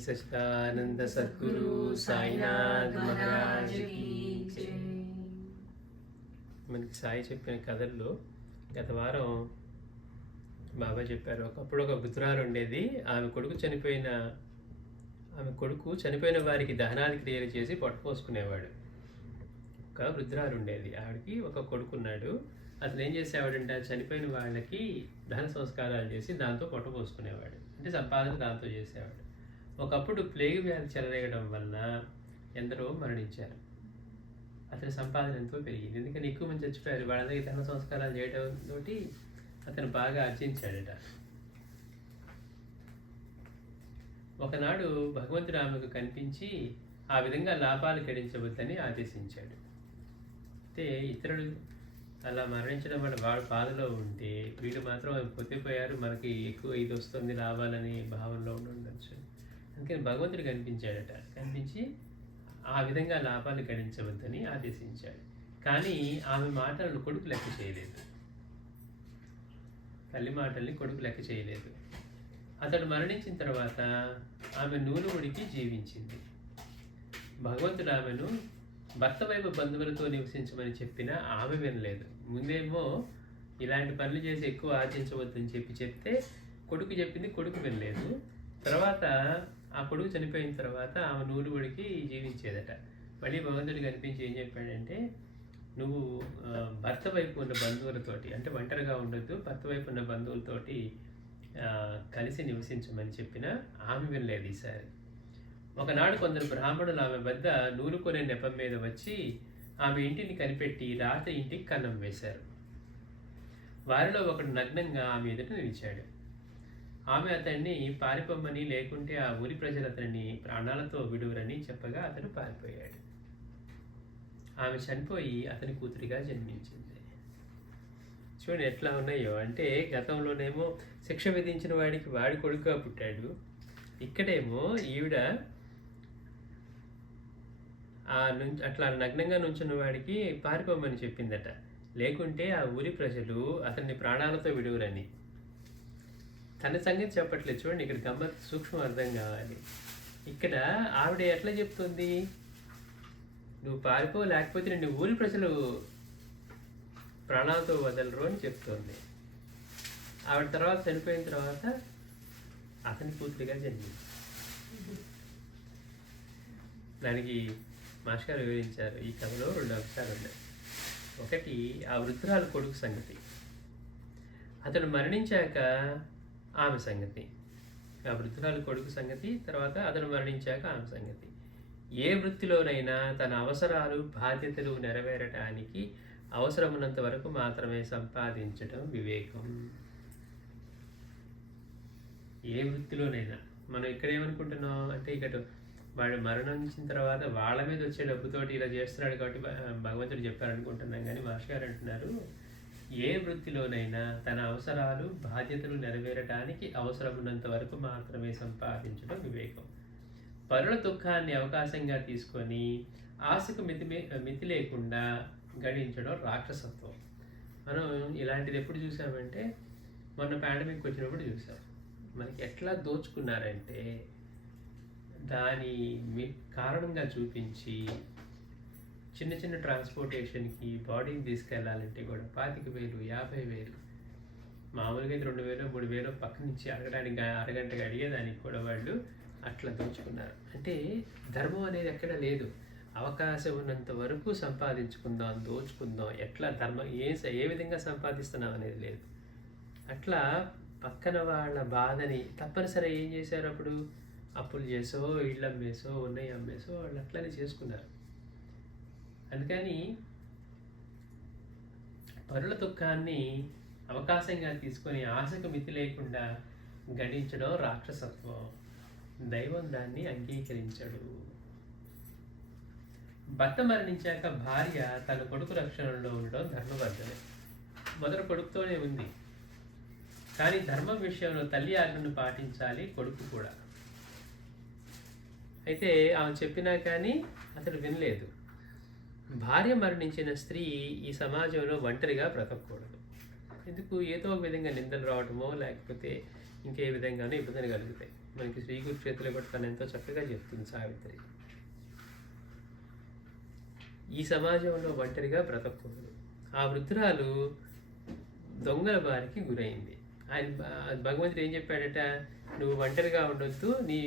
सच्चिदानंद सद्गुरु साईनाथ महाराज की जय. మనకి సాయి చెప్పిన కథల్లో గత వారం బాబా చెప్పారు. ఒకప్పుడు ఒక వృద్ధురాలు ఉండేది. ఆమె కొడుకు చనిపోయిన వారికి దహనాది క్రియలు చేసి పొట్టపోసుకునేవాడు. ఒక వృద్ధురాలు ఉండేది. ఆవిడకి ఒక కొడుకున్నాడు. అతను ఏం చేసేవాడంటే చనిపోయిన వాళ్ళకి దహన సంస్కారాలు చేసి దాంతో పొట్టపోసుకునేవాడు. అంటే సంపాదన దాంతో చేసేవాడు. ఒకప్పుడు ప్లేగు వ్యాధి చెలరేగడం వల్ల ఎందరో మరణించారు. అతని సంపాదన ఎంతో పెరిగింది. ఎందుకని ఎక్కువ మంది చచ్చిపోయారు. వాళ్ళందరికీ దహన సంస్కారాలు చేయడంతో అతను బాగా ఆర్జించాడట. ఒకనాడు భగవంతుడు ఆమెకు కనిపించి ఆ విధంగా లాభాలు గడించవద్దని ఆదేశించాడు. అయితే ఇతరులు అలా మరణించడం వల్ల వాడు బాధలో ఉంటే వీళ్ళు మాత్రం పొద్దుపోయారు, మనకి ఎక్కువ ఇది వస్తుంది లాభాలని భావనలో ఉండొచ్చు. అందుకని భగవంతుడు కనిపించాడట. కనిపించి ఆ విధంగా లాభాలు గడించవద్దని ఆదేశించాడు. కానీ ఆమె మాటలను కొడుకు లెక్క చేయలేదు. తల్లి మాటల్ని కొడుకు లెక్క చేయలేదు. అతడు మరణించిన తర్వాత ఆమె నూలుముడికి జీవించింది. భగవంతుడు ఆమెను భర్త వైపు బంధువులతో నివసించమని చెప్పినా ఆమె వినలేదు. ముందేమో ఇలాంటి పనులు చేసి ఎక్కువ ఆర్జించవద్దని చెప్తే కొడుకు చెప్పింది కొడుకు వినలేదు. తర్వాత ఆ కొడుకు చనిపోయిన తర్వాత ఆమె నూలుముడికి జీవించేదట. మళ్ళీ భగవంతుడు కనిపించి ఏం చెప్పాడంటే, నువ్వు భర్త వైపు ఉన్న బంధువులతోటి, అంటే ఒంటరిగా ఉండొద్దు, భర్త వైపు ఉన్న బంధువులతోటి కలిసి నివసించమని చెప్పినా ఆమె వినలేదు. ఈసారి ఒకనాడు కొందరు బ్రాహ్మణులు ఆమె వద్ద నూలు కొనే నెపం మీద వచ్చి ఆమె ఇంటిని కనిపెట్టి రాత్రి ఇంటికి కన్నం వేశారు. వారిలో ఒకడు నగ్నంగా ఆమె ఎదుట నిలిచాడు. ఆమె అతన్ని పారిపోమ్మని, లేకుంటే ఆ ఊరి ప్రజలు అతన్ని ప్రాణాలతో విడువరని చెప్పగా అతను పారిపోయాడు. ఆమె చనిపోయి అతని కూతురిగా జన్మించింది. చూడండి ఎట్లా ఉన్నాయో. అంటే గతంలోనేమో శిక్ష విధించిన వాడికి వాడి కొడుకుగా పుట్టాడు. ఇక్కడేమో ఈవిడ అట్లా నగ్నంగా నుంచున్న వాడికి పారిపోమని చెప్పిందట. లేకుంటే ఆ ఊరి ప్రజలు అతన్ని ప్రాణాలతో విడువరని. తన సంగతి చెప్పట్లేదు. చూడండి ఇక్కడ గమ్మత్ సూక్ష్మం అర్థం కావాలి. ఇక్కడ ఆవిడ ఎట్లా చెప్తుంది, నువ్వు పారిపో, లేకపోతే నిన్ను ఊరి ప్రజలు ప్రాణాలతో వదలరు అని చెప్తోంది. ఆవిడ తర్వాత చనిపోయిన తర్వాత అతని కూతురిగా జన్మించింది. దానికి మాస్టర్ గారు వివరించారు. ఈ కథలో 2 అంశాలు ఉన్నాయి. ఒకటి ఆ వృద్ధురాలు కొడుకు సంగతి, అతడు మరణించాక ఆమె సంగతి. ఆ వృద్ధురాలు కొడుకు సంగతి, తర్వాత అతడు మరణించాక ఆమె సంగతి. ఏ వృత్తిలోనైనా తన అవసరాలు బాధ్యతలు నెరవేరటానికి అవసరమున్నంత వరకు మాత్రమే సంపాదించడం వివేకం. ఏ వృత్తిలోనైనా మనం ఇక్కడ ఏమనుకుంటున్నాం అంటే, ఇక్కడ వాడు మరణించిన తర్వాత వాళ్ళ మీద వచ్చే డబ్బుతోటి ఇలా చేస్తున్నాడు కాబట్టి భగవంతుడు చెప్పారనుకుంటున్నాం. కానీ మాస్టర్ గారు అంటున్నారు, ఏ వృత్తిలోనైనా తన అవసరాలు బాధ్యతలు నెరవేరటానికి అవసరమున్నంత వరకు మాత్రమే సంపాదించడం వివేకం. పరుల దుఃఖాన్ని అవకాశంగా తీసుకొని ఆశకు మితి లేకుండా గడించడం రాక్షసత్వం. మనం ఇలాంటిది ఎప్పుడు చూసామంటే, మొన్న పాండమిక్ వచ్చినప్పుడు చూసాం. మనకి ఎట్లా దోచుకున్నారంటే దాని కారణంగా చూపించి చిన్న చిన్న ట్రాన్స్పోర్టేషన్కి బాడీని తీసుకెళ్ళాలంటే కూడా 25,000 50,000, మామూలుగా 2,000 3,000 పక్క నుంచి అడగడానికి అరగంటగా అడిగేదానికి కూడా వాళ్ళు అట్లా దోచుకున్నారు. అంటే ధర్మం అనేది ఎక్కడ లేదు. అవకాశం ఉన్నంత వరకు సంపాదించుకుందాం, దోచుకుందాం. ఎట్లా ఏ విధంగా సంపాదిస్తున్నాం అనేది లేదు. అట్లా పక్కన వాళ్ళ బాధని తప్పనిసరి ఏం చేశారు, అప్పుడు అప్పులు చేసో ఇళ్ళు అమ్మేసో ఉన్నాయి అమ్మేసో వాళ్ళు అట్లనే చేసుకున్నారు. అందుకని పరుల దుఃఖాన్ని అవకాశంగా తీసుకొని ఆశకు మితి లేకుండా గడించడం రాక్షసత్వం. దైవం దాన్ని అంగీకరించడు. భర్త మరణించాక భార్య తన కొడుకు రక్షణలో ఉండడం ధర్మబద్ధమే. మొదటి కొడుకుతోనే ఉంది. కానీ ధర్మం విషయంలో తల్లి ఆజ్ఞను పాటించాలి కొడుకు కూడా. అయితే ఆమె చెప్పినా కానీ అతడు వినలేదు. భార్య మరణించిన స్త్రీ ఈ సమాజంలో ఒంటరిగా బ్రతకూడదు. ఎందుకు, ఏదో ఒక విధంగా నిందలు రావటమో లేకపోతే ఇంకే విధంగానో ఇబ్బందులు కలుగుతాయి. మనకి శ్రీ గురు చేతిలో కూడా తను ఎంతో చక్కగా చెప్తుంది సావిత్రి. ఈ సమాజంలో ఒంటరిగా బ్రతకూడదు. ఆ వృద్ధురాలు దొంగల బారికి గురైంది. భగవంతుడు ఏం చెప్పాడట, నువ్వు ఒంటరిగా ఉండొద్దు, నీ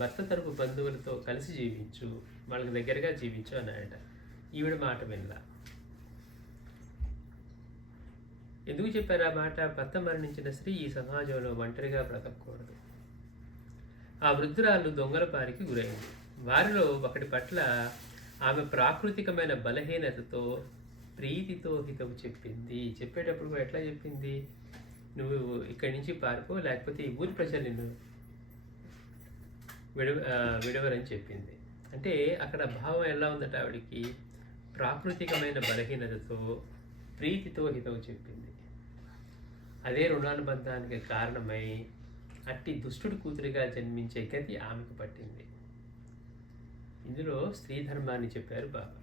భర్త తరపు బంధువులతో కలిసి జీవించు, వాళ్ళకి దగ్గరగా జీవించు అన్నాడట. ఈవిడ మాట వినలా. ఎందుకు చెప్పారు ఆ మాట? భర్త మరణించిన స్త్రీ ఈ సమాజంలో ఒంటరిగా బ్రతకూడదు. ఆ వృద్ధురాలు దొంగల బారికి గురైంది. వారిలో ఒకటి పట్ల ఆమె ప్రాకృతికమైన బలహీనతతో ప్రీతితో హితవు చెప్పింది. చెప్పేటప్పుడు ఎట్లా చెప్పింది? నువ్వు ఇక్కడి నుంచి పారిపో, లేకపోతే ఈ ఊరి ప్రజలు నిన్ను విడవరని చెప్పింది. అంటే అక్కడ భావం ఎలా ఉందట ఆవిడికి? ప్రాకృతికమైన బలహీనతతో ప్రీతితో హితవు చెప్పింది. అదే రుణానుబంధానికి కారణమై అట్టి దుష్టుడు కూతురిగా జన్మించే గతి ఆమెకు పట్టింది. ఇందులో స్త్రీ ధర్మాన్ని చెప్పారు బాబా.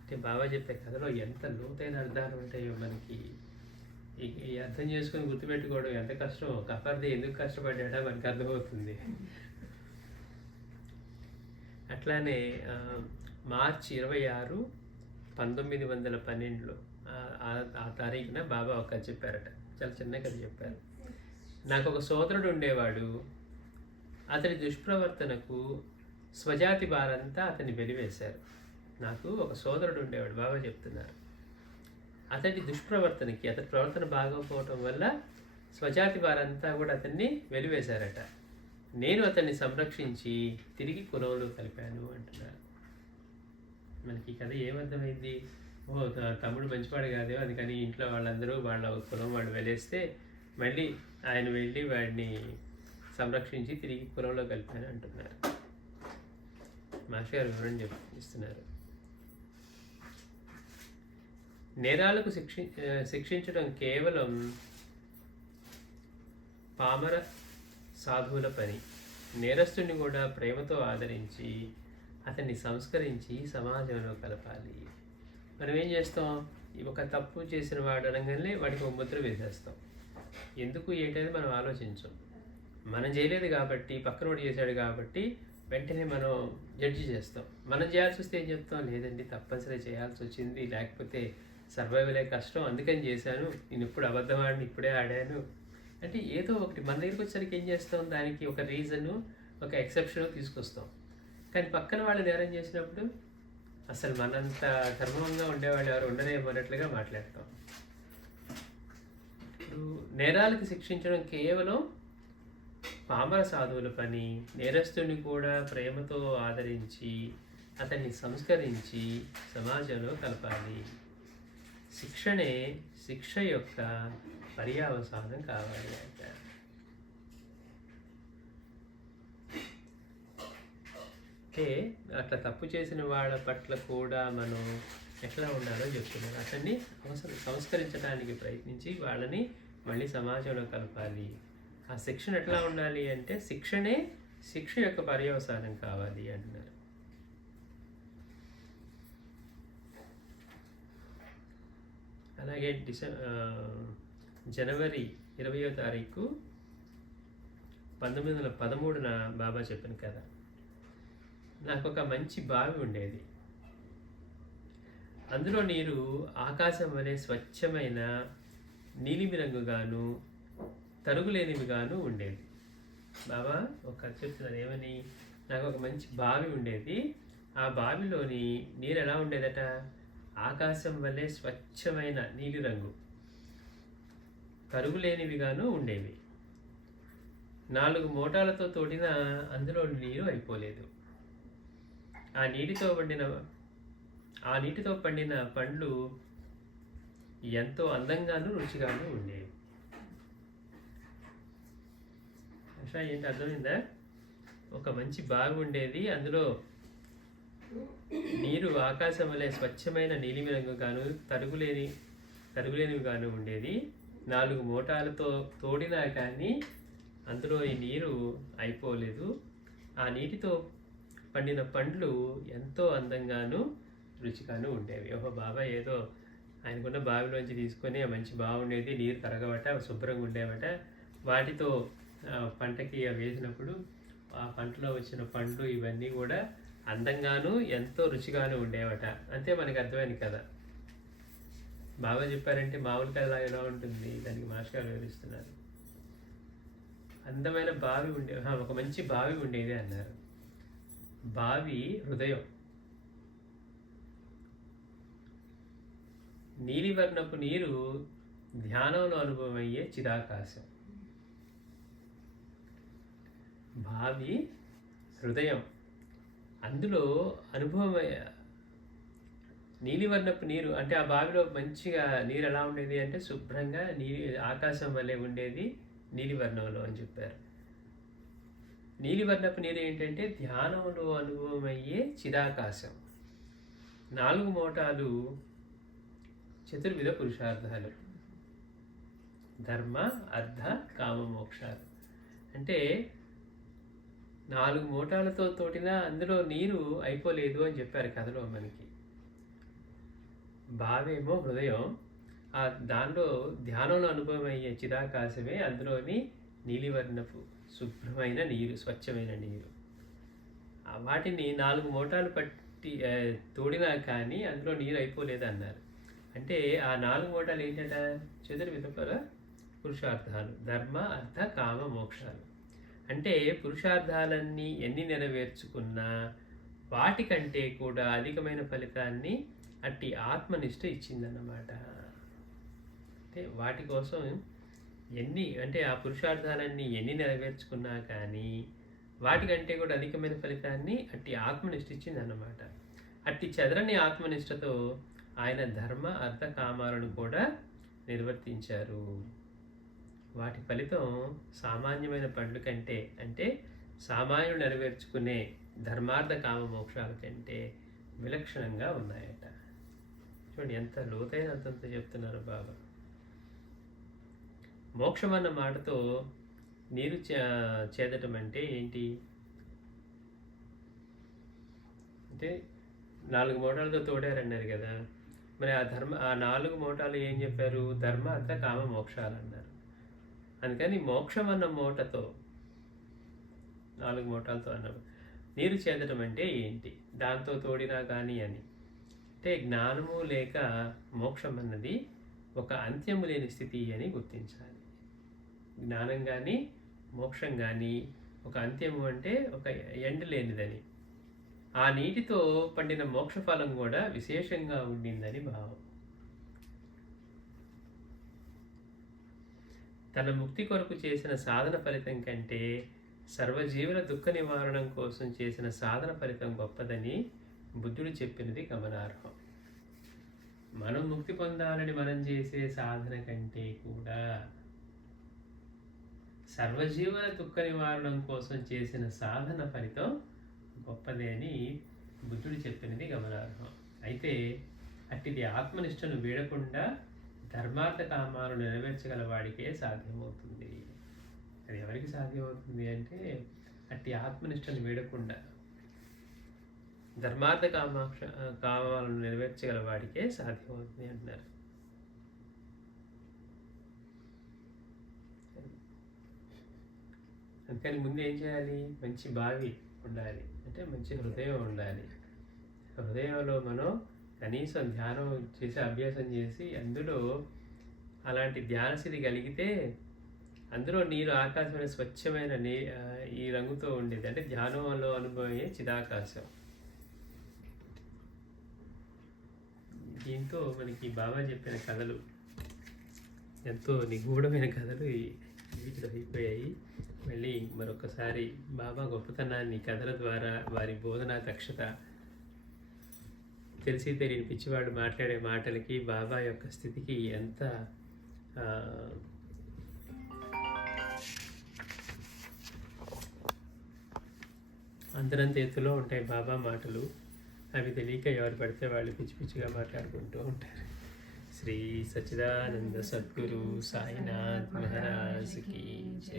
అంటే బాబా చెప్పే కథలో ఎంత లోతైన అర్థాలు ఉంటాయో మనకి ఈ అర్థం చేసుకొని గుర్తుపెట్టుకోవడం ఎంత కష్టం. కపర్ది ఎందుకు కష్టపడ్డా మనకు అర్థమవుతుంది. అట్లానే మార్చి 26, 1912 ఆ తారీఖున బాబా ఒక కథ చెప్పారట. చాలా చిన్న కథ చెప్పారు. నాకు ఒక సోదరుడు ఉండేవాడు. అతడి దుష్ప్రవర్తనకు స్వజాతి వారంతా అతన్ని వెలివేశారు. నాకు ఒక సోదరుడు ఉండేవాడు, బాబా చెప్తున్నారు. అతడి దుష్ప్రవర్తనకి, అతడి ప్రవర్తన బాగోకపోవటం వల్ల స్వజాతి వారంతా కూడా అతన్ని వెలివేశారట. నేను అతన్ని సంరక్షించి తిరిగి కులంలో కలిపాను అంటున్నారు. మనకి ఈ కథ ఏమర్థమైంది? తమ్ముడు మంచివాడు కాదే, అందుకని ఇంట్లో వాళ్ళందరూ వాళ్ళ కులం వాడు వెలేస్తే మళ్ళీ ఆయన వెళ్ళి వాడిని సంరక్షించి తిరిగి కులంలో కలిపాను అంటున్నారు. మాస్టర్ గారు వివరణ ఇస్తున్నారు. నేరాలకు శిక్షించడం కేవలం పామర సాధువుల పని. నేరస్తుని కూడా ప్రేమతో ఆదరించి అతన్ని సంస్కరించి సమాజంలో కలపాలి. మనం ఏం చేస్తాం? ఒక తప్పు చేసిన వాడు అనగానే వాడికి ఒక ముద్ర వేసేస్తాం. ఎందుకు ఏంటనేది మనం ఆలోచించాం. మనం చేయలేదు కాబట్టి, పక్కన వాడు చేశాడు కాబట్టి వెంటనే మనం జడ్జి చేస్తాం. మనం చేయాల్సి వస్తే ఏం చెప్తాం? లేదండి, తప్పనిసరి చేయాల్సి వచ్చింది, లేకపోతే సర్వైవలే కష్టం, అందుకని చేశాను, నేను ఇప్పుడు అబద్ధం ఆడిని, ఇప్పుడే ఆడాను అంటే ఏదో ఒకటి మన దగ్గరికి వచ్చేసరికి ఏం చేస్తాం? దానికి ఒక రీజను, ఒక ఎక్సెప్షన్ తీసుకొస్తాం. కానీ పక్కన వాళ్ళు నేరం చేసినప్పుడు అసలు మనంత ధర్మంగా ఉండేవాళ్ళు ఎవరు ఉండరేమో అన్నట్లుగా మాట్లాడతాం. ఇప్పుడు నేరాలకు శిక్షించడం కేవలం పామర సాధువుల పని. నేరస్తుని కూడా ప్రేమతో ఆదరించి అతన్ని సంస్కరించి సమాజంలో కలపాలి. శిక్షణే శిక్ష యొక్క పర్యావసానం కావాలి అంటారు. అంటే అట్లా తప్పు చేసిన వాళ్ళ పట్ల కూడా మనం ఎట్లా ఉండాలో చెప్తున్నారు. అతన్ని సంస్కరించడానికి ప్రయత్నించి వాళ్ళని మళ్ళీ సమాజంలో కలపాలి. ఆ శిక్షణ ఎట్లా ఉండాలి అంటే శిక్షణే శిక్ష యొక్క పర్యవసానం కావాలి అంటున్నారు. అలాగే జనవరి 20వ తారీఖు 1913 బాబా చెప్పిన కదా, నాకు ఒక మంచి బావి ఉండేది. అందులో నీరు ఆకాశం వలె స్వచ్ఛమైన నీలిమి రంగుగాను తరుగులేనివిగాను ఉండేది. బాబా ఒక కథ చెప్తున్నారు. ఏమని? నాకు ఒక మంచి బావి ఉండేది. ఆ బావిలోని నీరు ఎలా ఉండేదట? ఆకాశం వలె స్వచ్ఛమైన నీలిరంగు, తరుగులేనివిగాను ఉండేవి. 4 మోటాలతో తోడిన అందులో నీరు అయిపోలేదు. ఆ నీటితో పండిన పండ్లు ఎంతో అందంగాను రుచిగాను ఉండేవి. ఏంటి అర్థమైందా? ఒక మంచి బావి ఉండేది, అందులో నీరు ఆకాశం వలె స్వచ్ఛమైన నీలిమి రంగుగాను తరుగులేనివిగాను ఉండేది. 4 మోటాలతో తోడినా కానీ అందులో ఈ నీరు అయిపోలేదు. ఆ నీటితో పండిన పండ్లు ఎంతో అందంగాను రుచిగాను ఉండేవి. బాబా ఏదో ఆయనకున్న బావిలోంచి తీసుకొని ఆ మంచి బాగుండేది, నీరు తరగబట, శుభ్రంగా ఉండేవట, వాటితో పంటకి వేసినప్పుడు ఆ పంటలో వచ్చిన పండ్లు ఇవన్నీ కూడా అందంగాను ఎంతో రుచిగాను ఉండేవట. అంతే మనకు అర్థమైంది కదా. బాబా చెప్పారంటే మామూలు కథలా ఎలా ఉంటుంది, దానికి మాస్టర్ గారు వివరిస్తున్నారు. అందమైన బావి ఒక మంచి బావి ఉండేది అన్నారు. బావి హృదయం, నీలివర్ణపు నీరు ధ్యానంలో అనుభవం అయ్యే చిదాకాశం. బావి హృదయం, అందులో అనుభవం నీలివర్ణపు నీరు అంటే ఆ బావిలో మంచిగా నీరు ఎలా ఉండేది అంటే శుభ్రంగా ఆకాశం వల్లే ఉండేది నీలివర్ణంలో అని చెప్పారు. నీలివర్ణపు నీరు ఏంటంటే ధ్యానంలో అనుభవం అయ్యే చిదాకాశం. 4 మోటాలు చతుర్విధ పురుషార్థాలు, ధర్మ అర్థ కామ మోక్షాలు. అంటే 4 మోటాలతో తోటినా అందులో నీరు అయిపోలేదు అని చెప్పారు కథలో మనకి. బావేమో హృదయం, దానిలో ధ్యానంలో అనుభవం అయ్యే చిదాకాశమే అందులోని నీలివర్ణపు శుభ్రమైన నీరు, స్వచ్ఛమైన నీరు. వాటిని 4 మోటాలు పట్టి తోడినా కానీ అందులో నీరు అయిపోలేదు అన్నారు. అంటే ఆ 4 మోటాలు ఏంటంట? చతుర్విధ పురుషార్థాలు, ధర్మ అర్థ కామ మోక్షాలు. అంటే పురుషార్థాలన్నీ ఎన్ని నెరవేర్చుకున్నా వాటికంటే కూడా అధికమైన ఫలితాన్ని అట్టి ఆత్మనిష్ట ఇచ్చిందన్నమాట. అంటే వాటి కోసం అంటే ఆ పురుషార్థాలన్నీ ఎన్ని నెరవేర్చుకున్నా కానీ వాటికంటే కూడా అధికమైన ఫలితాన్ని అట్టి ఆత్మనిష్ట ఇచ్చిందన్నమాట. అట్టి చెదరని ఆత్మనిష్టతో ఆయన ధర్మ అర్థ కామాలను కూడా నిర్వర్తించారు. వాటి ఫలితం సామాన్యమైన పండ్ల కంటే, అంటే సామాన్యులు నెరవేర్చుకునే ధర్మార్థ కామ మోక్షాల కంటే విలక్షణంగా ఉన్నాయట. చూడండి ఎంత లోతైన అంతంత చెప్తున్నారు బాబా. మోక్షం అన్న మాటతో నీరు చేదటం అంటే ఏంటి అంటే 4 మోటాలతో తోడారన్నారు కదా. మరి ఆ 4 మోటాలు ఏం చెప్పారు? ధర్మ అర్థ కామ మోక్షాలు అన్నారు. అందుకని మోక్షం అన్న మూటతో 4 మోటాలతో అన్నారు. నీరు చేదటం అంటే ఏంటి, దాంతో తోడినా కానీ అని అంటే జ్ఞానము లేక మోక్షం అన్నది ఒక అంత్యము లేని స్థితి అని గుర్తించాలి. జ్ఞానం కానీ మోక్షం కానీ ఒక అంత్యము అంటే ఒక ఎండ్ లేనిదని. ఆ నీటితో పండిన మోక్ష ఫలం కూడా విశేషంగా ఉండిందని భావం. తన ముక్తి కొరకు చేసిన సాధన ఫలితం కంటే సర్వజీవుల దుఃఖ నివారణం కోసం చేసిన సాధన ఫలితం గొప్పదని బుద్ధుడు చెప్పినది గమనార్హం. మనం ముక్తి పొందాలని మనం చేసే సాధన కంటే కూడా సర్వజీవుల దుఃఖ నివారణం కోసం చేసిన సాధన ఫలితం గొప్పదే అని బుద్ధుడు చెప్పినది గమనార్హం. అయితే అట్టిది ఆత్మనిష్టను వీడకుండా ధర్మార్థ కామాలు నెరవేర్చగల వాడికే సాధ్యమవుతుంది. అది ఎవరికి సాధ్యమవుతుంది అంటే అట్టి ఆత్మనిష్టను వీడకుండా ధర్మార్థ కామాలను నెరవేర్చగల వాడికే సాధ్యమవుతుంది అంటున్నారు. అందుకని ముందు ఏం చేయాలి? మంచి బావి ఉండాలి, అంటే మంచి హృదయం ఉండాలి. హృదయంలో మనం కనీసం ధ్యానం చేసి అభ్యాసం చేసి అందులో అలాంటి ధ్యానస్థితి కలిగితే అందులో నీరు ఆకాశమైన స్వచ్ఛమైన ఈ రంగుతో ఉండేది. అంటే ధ్యానంలో అనుభవమే చిదాకాశం. దీంతో మనకి బాబా చెప్పిన కథలు ఎంతో నిగూఢమైన కథలు వీటిలో అయిపోయాయి. మళ్ళీ మరొకసారి బాబా గొప్పతనాన్ని కథల ద్వారా, వారి బోధనా దక్షత, తెలిసి తెలియని పిచ్చివాడు మాట్లాడే మాటలకి బాబా యొక్క స్థితికి ఎంత అంతరంత ఎత్తులో ఉంటాయి బాబా మాటలు. అవి తెలియక ఎవరు పడితే వాళ్ళు పిచ్చి పిచ్చిగా మాట్లాడుకుంటూ ఉంటారు. శ్రీ సచ్చిదానంద సద్గురు సాయినాథ్ మహారాజ్ కీ జై.